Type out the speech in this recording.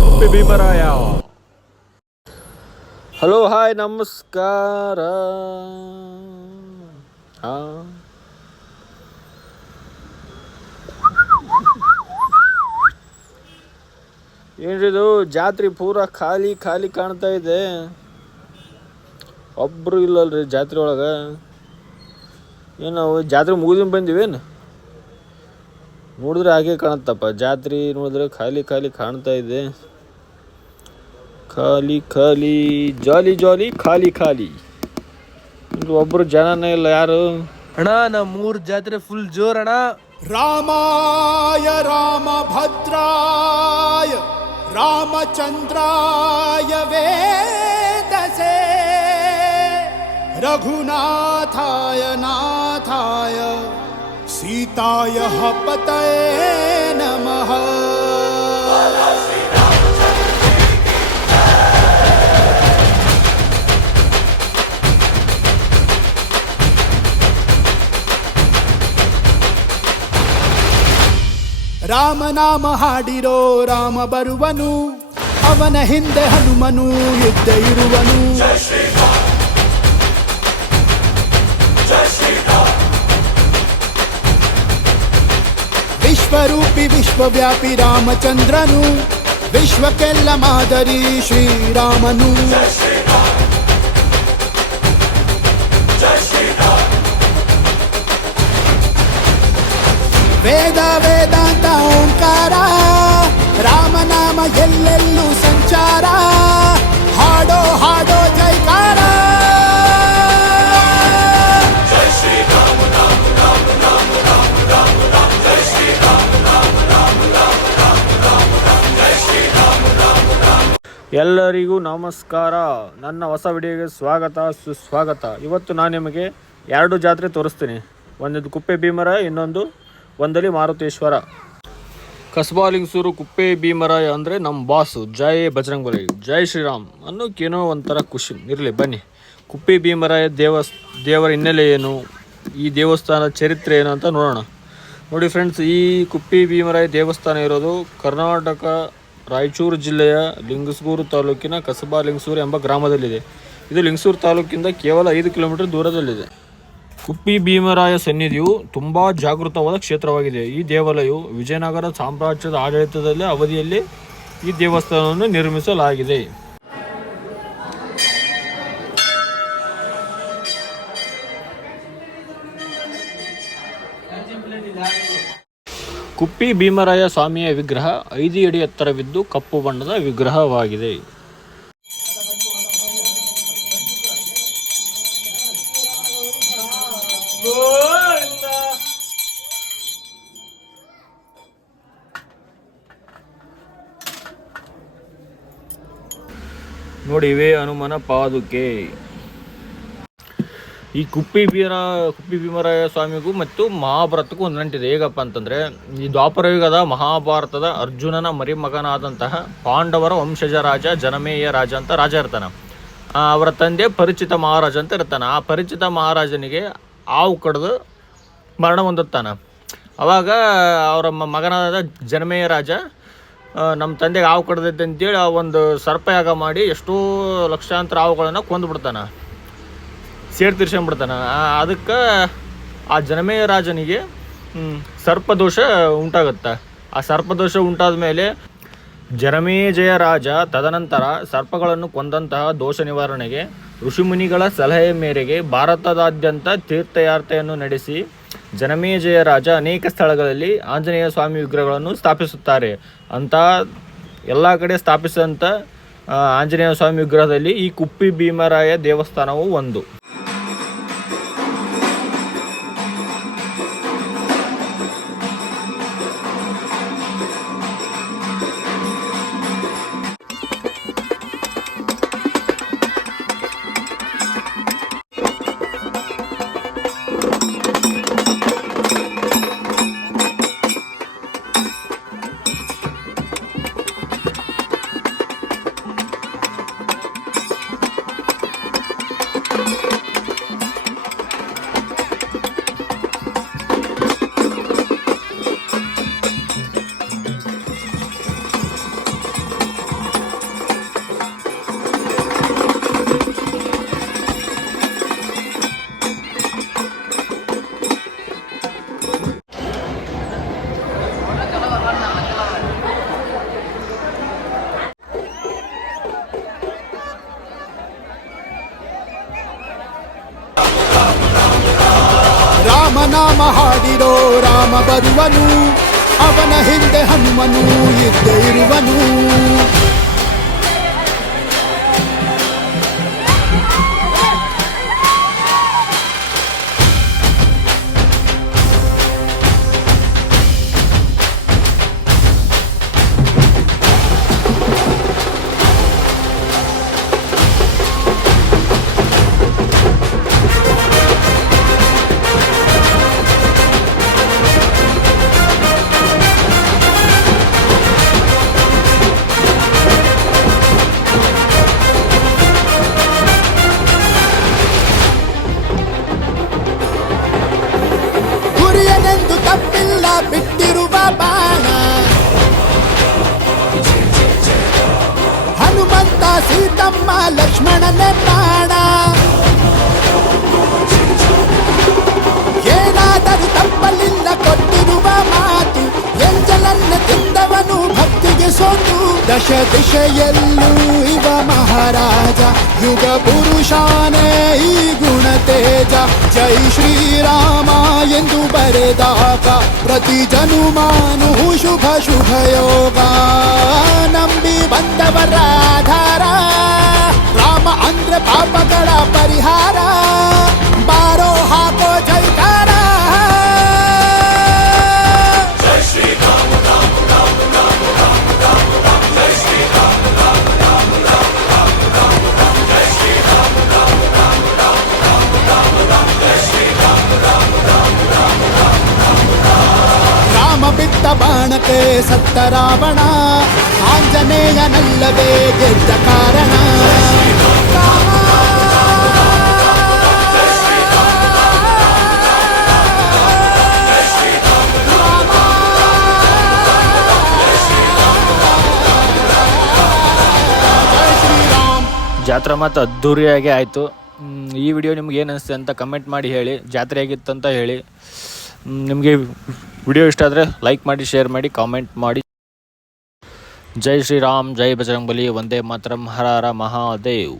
ಕುಪ್ಪೆ Bhimaraya. Hello hi ನಮಸ್ಕಾರ. ಏನ್ರಿದು ಜಾತ್ರೆ ಪೂರ ಖಾಲಿ ಖಾಲಿ ಕಾಣ್ತಾ ಇದೆ. ಒಬ್ರು ಇಲ್ಲಲ್ರಿ ಜಾತ್ರೆ ಒಳಗೆ. ಏನು ನಾವು ಜಾತ್ರೆ ಮುಗಿದು ಬಂದಿವೇನು? ನೋಡಿದ್ರೆ ಹಾಗೆ ಕಾಣುತ್ತಪ್ಪ. ಜಾತ್ರೆ ನೋಡಿದ್ರೆ ಖಾಲಿ ಖಾಲಿ ಕಾಣ್ತಾ ಇದೆ. ಖಾಲಿ ಖಾಲಿ ಜಾಲಿ ಜಾಲಿ ಖಾಲಿ ಖಾಲಿ. ಒಬ್ರು ಜನನೇ ಇಲ್ಲ. ಯಾರು ಅಣ್ಣ? ನಮ್ಮೂರ್ ಜಾತ್ರೆ ಫುಲ್ ಜೋರ್ ಅಣ್ಣ. ರಾಮಾಯ ರಾಮಭದ್ರಾಯ ರಾಮಚಂದ್ರಾಯ ವೇದಸೇ ರಘುನಾಥಾಯ ನಾಥಾಯ ಸೀತಾಯ ಪತಯೇ ನಮಃ. ರಾಮನಾಮ ಹಾಡಿರೋ ರಾಮ ಬರುವನು, ಅವನ ಹಿಂದೆ ಹನುಮನು ಇದ್ದ ಇರುವನು. ವಿಶ್ವರೂಪಿ ವಿಶ್ವವ್ಯಾಪಿ ರಾಮಚಂದ್ರನು, ವಿಶ್ವಕ್ಕೆಲ್ಲ ಮಾದರಿ ಶ್ರೀರಾಮನು. ವೇದ ವೇದಾಂತ ಓಂಕಾರ, ರಾಮನಾಮ ಎಲ್ಲೆಲ್ಲೂ ಸಂಚಾರ. ಹಾಡೋ ಹಾಡೋ ಜೈಕಾರ. ಎಲ್ಲರಿಗೂ ನಮಸ್ಕಾರ. ನನ್ನ ಹೊಸ ವಿಡಿಯೋಗೆ ಸ್ವಾಗತ ಸುಸ್ವಾಗತ. ಇವತ್ತು ನಾನು ನಿಮಗೆ 2 ಜಾತ್ರೆ ತೋರಿಸ್ತೀನಿ. ಒಂದೊಂದು ಕುಪ್ಪೆ ಭೀಮರಾಯ, ಇನ್ನೊಂದು ಒಂದಲ್ಲಿ ಮಾರುತೇಶ್ವರ. ಕಸಬಾ ಲಿಂಗಸೂರು ಕುಪ್ಪೆ ಭೀಮರಾಯ ಅಂದರೆ ನಮ್ಮ ಬಾಸು. ಜೈ ಬಜರಂಗಬಲಿ, ಜೈ ಶ್ರೀರಾಮ್ ಅನ್ನೋಕ್ಕೇನೋ ಒಂಥರ ಖುಷಿ. ಇರಲಿ ಬನ್ನಿ, ಕುಪ್ಪೆ ಭೀಮರಾಯ ದೇವರ ಹಿನ್ನೆಲೆ ಏನು, ಈ ದೇವಸ್ಥಾನದ ಚರಿತ್ರೆ ಏನು ಅಂತ ನೋಡೋಣ. ನೋಡಿ ಫ್ರೆಂಡ್ಸ್, ಈ ಕುಪ್ಪೆ ಭೀಮರಾಯ ದೇವಸ್ಥಾನ ಇರೋದು ಕರ್ನಾಟಕ ರಾಯಚೂರು ಜಿಲ್ಲೆಯ ಲಿಂಗಸೂರು ತಾಲೂಕಿನ ಕಸಬಾ ಲಿಂಗಸೂರು ಎಂಬ ಗ್ರಾಮದಲ್ಲಿದೆ. ಇದು ಲಿಂಗಸೂರು ತಾಲೂಕಿಂದ ಕೇವಲ 5 ಕಿಲೋಮೀಟರ್ ದೂರದಲ್ಲಿದೆ. ಕುಪ್ಪೆ ಭೀಮರಾಯ ಸನ್ನಿಧಿಯು ತುಂಬ ಜಾಗೃತವಾದ ಕ್ಷೇತ್ರವಾಗಿದೆ. ಈ ದೇವಾಲಯವು ವಿಜಯನಗರ ಸಾಮ್ರಾಜ್ಯದ ಆಡಳಿತದಲ್ಲಿ ಅವಧಿಯಲ್ಲಿ ಈ ದೇವಸ್ಥಾನವನ್ನು ನಿರ್ಮಿಸಲಾಗಿದೆ. ಕುಪ್ಪೆ ಭೀಮರಾಯ ಸ್ವಾಮಿಯ ವಿಗ್ರಹ 5 ಅಡಿ ಎತ್ತರವಿದ್ದು ಕಪ್ಪು ಬಣ್ಣದ ವಿಗ್ರಹವಾಗಿದೆ. ನೋಡಿ, ಇವೇ ಹನುಮನ ಪಾದುಕೆ. ಈ ಕುಪ್ಪೆ ಭೀಮರಾಯ ಸ್ವಾಮಿಗೂ ಮತ್ತು ಮಹಾಭಾರತಕ್ಕೂ ಒಂದು ನಂಟಿದೆ. ಹೇಗಪ್ಪ ಅಂತಂದರೆ, ಈ ದ್ವಾಪರಯುಗದ ಮಹಾಭಾರತದ ಅರ್ಜುನನ ಮರಿಮಗನಾದಂತಹ ಪಾಂಡವರ ವಂಶಜ ರಾಜ ಜನಮೇಯ ರಾಜ ಅಂತ ರಾಜ ಇರ್ತಾನೆ. ಅವರ ತಂದೆ ಪರಿಚಿತ ಮಹಾರಾಜ ಅಂತ ಇರ್ತಾನೆ. ಆ ಪರಿಚಿತ ಮಹಾರಾಜನಿಗೆ ಹಾವು ಕಡ್ದು ಮರಣ ಹೊಂದುತ್ತಾನೆ. ಆವಾಗ ಅವರ ಮಗನಾದ ಜನಮೇಯ ರಾಜ ನಮ್ಮ ತಂದೆಗೆ ಹಾವು ಕಡ್ದೈತೆ ಅಂತೇಳಿ ಆ ಒಂದು ಸರ್ಪಯಾಗ ಮಾಡಿ ಎಷ್ಟೋ ಲಕ್ಷಾಂತರ ಹಾವುಗಳನ್ನು ಕೊಂದುಬಿಡ್ತಾನೆ, ತೀರ್ಸ್ಕೊಂಡ್ಬಿಡ್ತಾನೆ. ಅದಕ್ಕೆ ಆ ಜನಮೇಯ ರಾಜನಿಗೆ ಸರ್ಪದೋಷ ಉಂಟಾಗುತ್ತೆ. ಆ ಸರ್ಪದೋಷ ಉಂಟಾದ ಮೇಲೆ ಜನಮೇಜಯ ರಾಜ ತದನಂತರ ಸರ್ಪಗಳನ್ನು ಕೊಂದಂತಹ ದೋಷ ನಿವಾರಣೆಗೆ ಋಷಿಮುನಿಗಳ ಸಲಹೆ ಮೇರೆಗೆ ಭಾರತದಾದ್ಯಂತ ತೀರ್ಥಯಾತ್ರೆಯನ್ನು ನಡೆಸಿ ಜನಮೇಜಯ ರಾಜ ಅನೇಕ ಸ್ಥಳಗಳಲ್ಲಿ ಆಂಜನೇಯ ಸ್ವಾಮಿ ವಿಗ್ರಹಗಳನ್ನು ಸ್ಥಾಪಿಸುತ್ತಾರೆ. ಅಂತ ಎಲ್ಲ ಕಡೆ ಸ್ಥಾಪಿಸಿದಂಥ ಆಂಜನೇಯ ಸ್ವಾಮಿ ವಿಗ್ರಹದಲ್ಲಿ ಈ ಕುಪ್ಪೆ ಭೀಮರಾಯ ದೇವಸ್ಥಾನವು ಒಂದು. ನಾಮ ಹಾಡಿರೋ ರಾಮ ಬರುವನು, ಅವನ ಹಿಂದೆ ಹನುಮನು ಇದ್ದೇ ಇರುವನು. ಗುರಿಯನೆಂದು ತಪ್ಪಿಲ್ಲ ಬಿಟ್ಟಿರುವ ಬಾಣ, ಹನುಮಂತ ಸೀತಮ್ಮ ಲಕ್ಷ್ಮಣನೇ ಪ್ರಾಣ. ಏನಾದರೂ ತಪ್ಪಲಿಲ್ಲ ಕೊಟ್ಟಿರುವ ಮಾತು, ಎಂಜಲನ್ನ ತಿಂದವನು ಭಕ್ತಿಗೆ ಸೋತು. ದಶ ದಿಶೆಯಲ್ಲೂ ಇವ ಮಹಾರಾಜ, ಯುಗ ಪುರುಷಾನೇ ಈ ಗುಣ ತೇಜ. ಜೈ ಶ್ರೀರಾಮ ಎಂದು ಬರೆದಾಗ ಪ್ರತಿ ಜನುಮಾನು ಶುಭ ಶುಭ ಯೋಗ. ನಂಬಿ ಬಂದವರ ಆಧಾರ, ರಾಮ ಅಂದ್ರೆ ಪಾಪಗಳ ಪರಿಹಾರ. ಬಾರೋ ಹಾಕೋ ಜೈಕಾರ. ರಾಮ ಬಿಟ್ಟ ಬಾಣಕ್ಕೆ ಸತ್ತ ರಾವಣ, ಆಂಜನೇಯನಲ್ಲವೇ ಗೆದ್ದ ಕಾರಣ. ಜಾತ್ರೆ ಮಾತ್ರ ಅದ್ಧೂರಿಯಾಗಿ ಆಯಿತು. ಈ ವಿಡಿಯೋ ನಿಮ್ಗೆ ಏನು ಅನಿಸ್ತೆ ಅಂತ ಕಮೆಂಟ್ ಮಾಡಿ ಹೇಳಿ. ಜಾತ್ರೆ ಆಗಿತ್ತು ಅಂತ ಹೇಳಿ. ನಿಮಗೆ ವಿಡಿಯೋ ಇಷ್ಟ ಆದರೆ ಲೈಕ್ ಮಾಡಿ, ಶೇರ್ ಮಾಡಿ, ಕಾಮೆಂಟ್ ಮಾಡಿ. ಜೈ ಶ್ರೀರಾಮ್, ಜೈ ಬಜರಂಗಬಲಿ, ವಂದೇ ಮಾತರಂ, ಹರ ಹರ ಮಹಾದೇವ್.